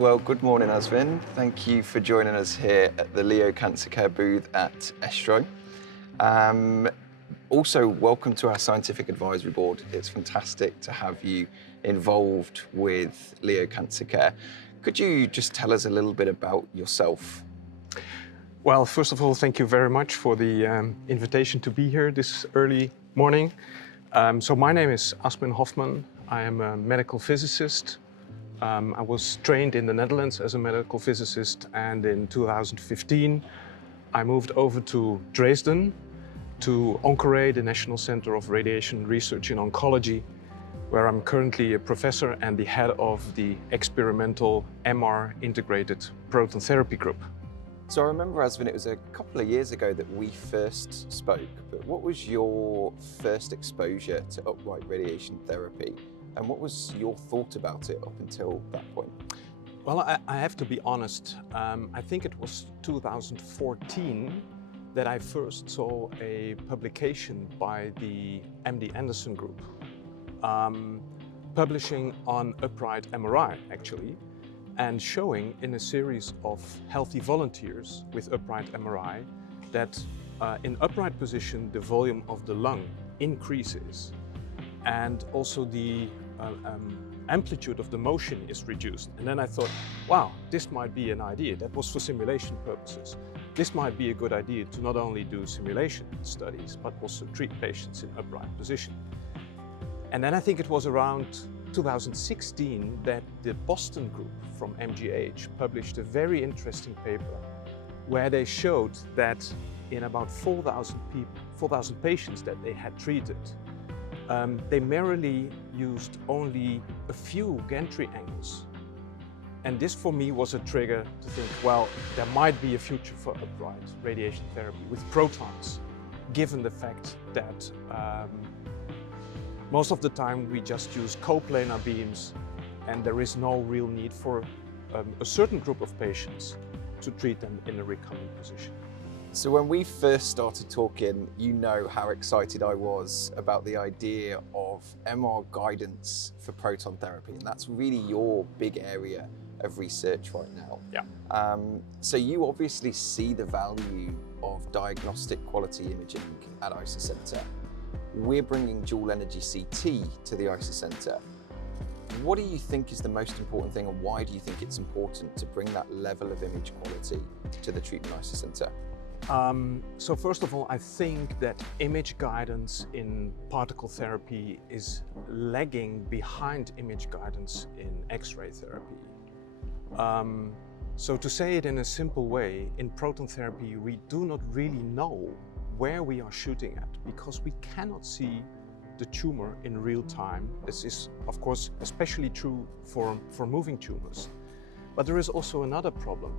Well, good morning, Aswin. Thank you for joining us here at the Leo Cancer Care booth at Estro. Also, welcome to our Scientific Advisory Board. It's fantastic to have you involved with Leo Cancer Care. Could you just tell us a little bit about yourself? Well, first of all, thank you very much for the invitation to be here this early morning. So my name is Aswin Hoffmann. I am a medical physicist. I was trained in the Netherlands as a medical physicist, and in 2015 I moved over to Dresden to OncoRay, the National Center of Radiation Research in Oncology, where I'm currently a professor and the head of the experimental MR-Integrated Proton Therapy group. So I remember, Aswin, it was a couple of years ago that we first spoke, but what was your first exposure to upright radiation therapy? And what was your thought about it up until that point? Well, I have to be honest. I think it was 2014 that I first saw a publication by the MD Anderson group, publishing on upright MRI, actually, and showing in a series of healthy volunteers with upright MRI that in upright position, the volume of the lung increases, and also the amplitude of the motion is reduced. And then I thought, wow, this might be an idea. That was for simulation purposes. This might be a good idea to not only do simulation studies, but also treat patients in upright position. And then I think it was around 2016 that the Boston group from MGH published a very interesting paper where they showed that in about 4,000 patients that they had treated, they merely used only a few gantry angles. And this for me was a trigger to think, well, there might be a future for upright radiation therapy with protons, given the fact that most of the time we just use coplanar beams and there is no real need for a certain group of patients to treat them in a recumbent position. So when we first started talking, you know how excited I was about the idea of MR guidance for proton therapy, and that's really your big area of research right now. Yeah. So you obviously see the value of diagnostic quality imaging at IsoCenter. We're bringing dual energy CT to the IsoCenter. What do you think is the most important thing, and why do you think it's important to bring that level of image quality to the treatment IsoCenter? So first of all, I think that image guidance in particle therapy is lagging behind image guidance in X-ray therapy. So to say it in a simple way, in proton therapy, we do not really know where we are shooting at because we cannot see the tumor in real time. This is, of course, especially true for moving tumors. But there is also another problem.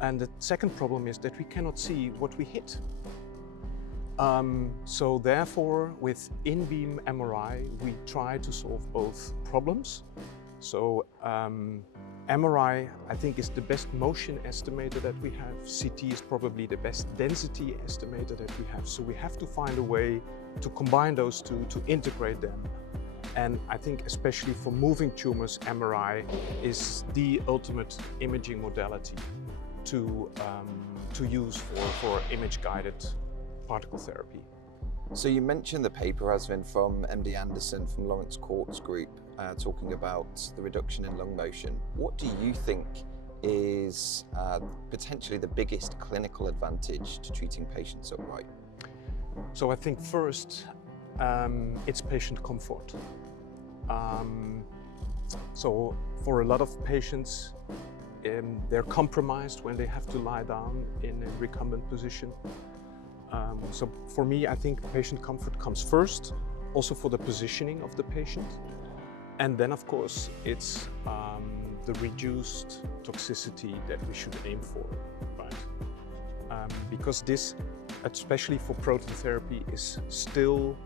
And the second problem is that we cannot see what we hit. So therefore, with in-beam MRI, we try to solve both problems. So MRI, I think, is the best motion estimator that we have. CT is probably the best density estimator that we have. So we have to find a way to combine those two, to integrate them. And I think especially for moving tumors, MRI is the ultimate imaging modality to use for image-guided particle therapy. So you mentioned the paper, Aswin, from MD Anderson, from Lawrence Court's group, talking about the reduction in lung motion. What do you think is potentially the biggest clinical advantage to treating patients upright? So I think first, it's patient comfort. So for a lot of patients, they're compromised when they have to lie down in a recumbent position. So for me, I think patient comfort comes first, also for the positioning of the patient. And then, of course, it's the reduced toxicity that we should aim for, right? Because this, especially for proton therapy, is still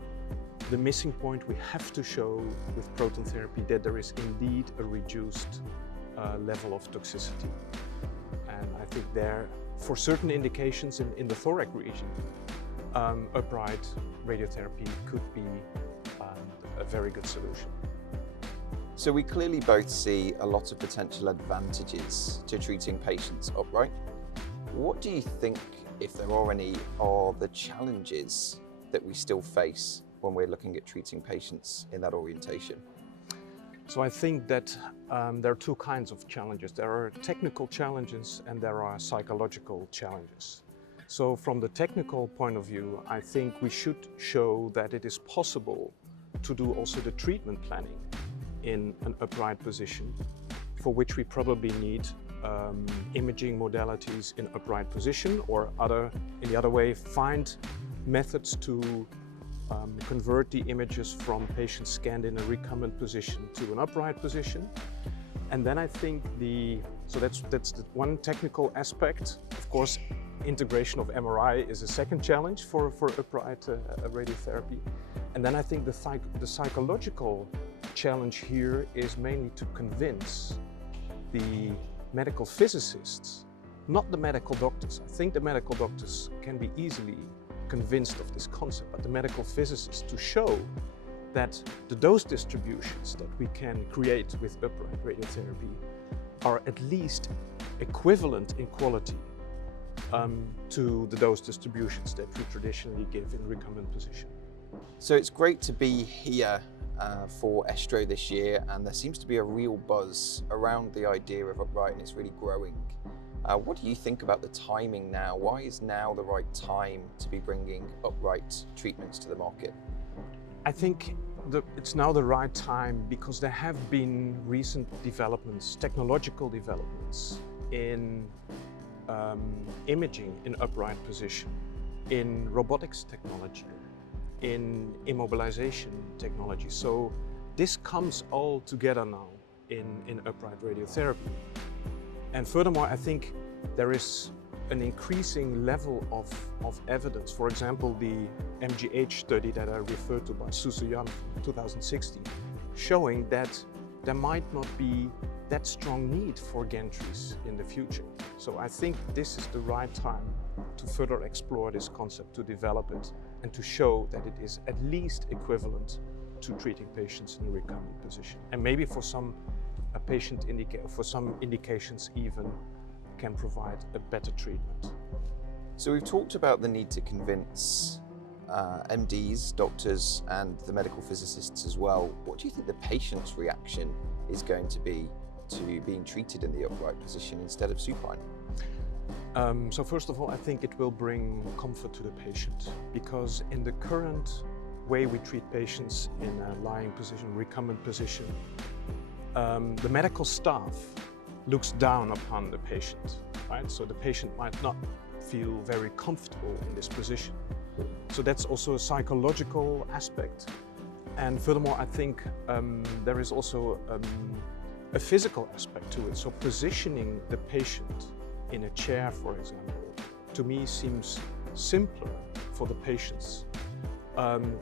the missing point. We have to show with proton therapy that there is indeed a reduced level of toxicity. And I think there, for certain indications in the thorax region, upright radiotherapy could be a very good solution. So we clearly both see a lot of potential advantages to treating patients upright. What do you think, if there are any, are the challenges that we still face when we're looking at treating patients in that orientation? So I think that there are two kinds of challenges. There are technical challenges and there are psychological challenges. So from the technical point of view, I think we should show that it is possible to do also the treatment planning in an upright position, for which we probably need imaging modalities in upright position, or in the other way, find methods to convert the images from patients scanned in a recumbent position to an upright position. And then I think that's the one technical aspect. Of course, integration of MRI is a second challenge for upright radiotherapy. And then I think the psychological challenge here is mainly to convince the medical physicists, not the medical doctors. I think the medical doctors can be easily convinced of this concept, but the medical physicists, to show that the dose distributions that we can create with upright radiotherapy are at least equivalent in quality to the dose distributions that we traditionally give in recumbent position. So it's great to be here for ESTRO this year, and there seems to be a real buzz around the idea of upright, and it's really growing. What do you think about the timing now? Why is now the right time to be bringing upright treatments to the market? I think it's now the right time because there have been recent developments, technological developments in imaging in upright position, in robotics technology, in immobilization technology. So this comes all together now in upright radiotherapy. And furthermore, I think there is an increasing level of evidence. For example, the MGH study that I referred to by Susuyan in 2016, showing that there might not be that strong need for gantries in the future. So I think this is the right time to further explore this concept, to develop it, and to show that it is at least equivalent to treating patients in a recumbent position. And maybe for some indications even can provide a better treatment. So we've talked about the need to convince MDs, doctors, and the medical physicists as well. What do you think the patient's reaction is going to be to being treated in the upright position instead of supine? So first of all, I think it will bring comfort to the patient, because in the current way we treat patients in a lying position, recumbent position, the medical staff looks down upon the patient, right? So the patient might not feel very comfortable in this position. So that's also a psychological aspect. And furthermore, I think there is also a physical aspect to it. So positioning the patient in a chair, for example, to me seems simpler for the patients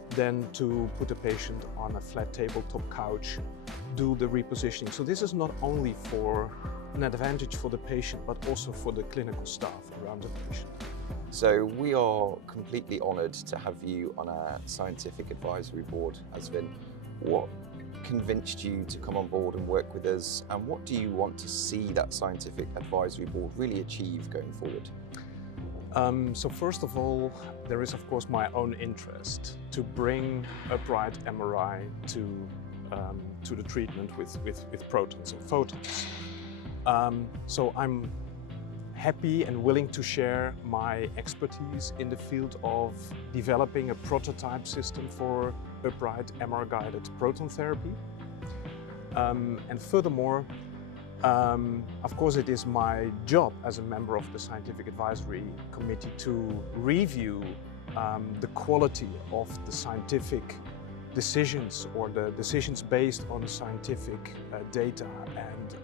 than to put a patient on a flat tabletop couch, do the repositioning. So this is not only for an advantage for the patient, but also for the clinical staff around the patient. So we are completely honoured to have you on our scientific advisory board, Aswin. What convinced you to come on board and work with us, and what do you want to see that scientific advisory board really achieve going forward? So first of all, there is of course my own interest to bring upright MRI to the treatment with protons and photons. So I'm happy and willing to share my expertise in the field of developing a prototype system for upright MR-guided proton therapy. And furthermore, of course, it is my job as a member of the Scientific Advisory Committee to review the quality of the scientific decisions, or the decisions based on scientific data. And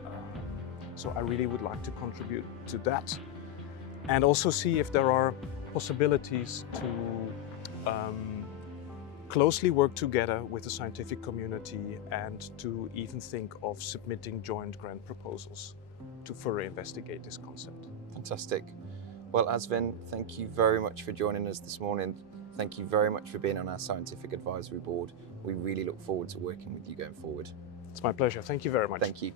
so I really would like to contribute to that, and also see if there are possibilities to closely work together with the scientific community, and to even think of submitting joint grant proposals to further investigate this concept. Fantastic. Well, Aswin, thank you very much for joining us this morning. Thank you very much for being on our scientific advisory board. We really look forward to working with you going forward. It's my pleasure. Thank you very much. Thank you.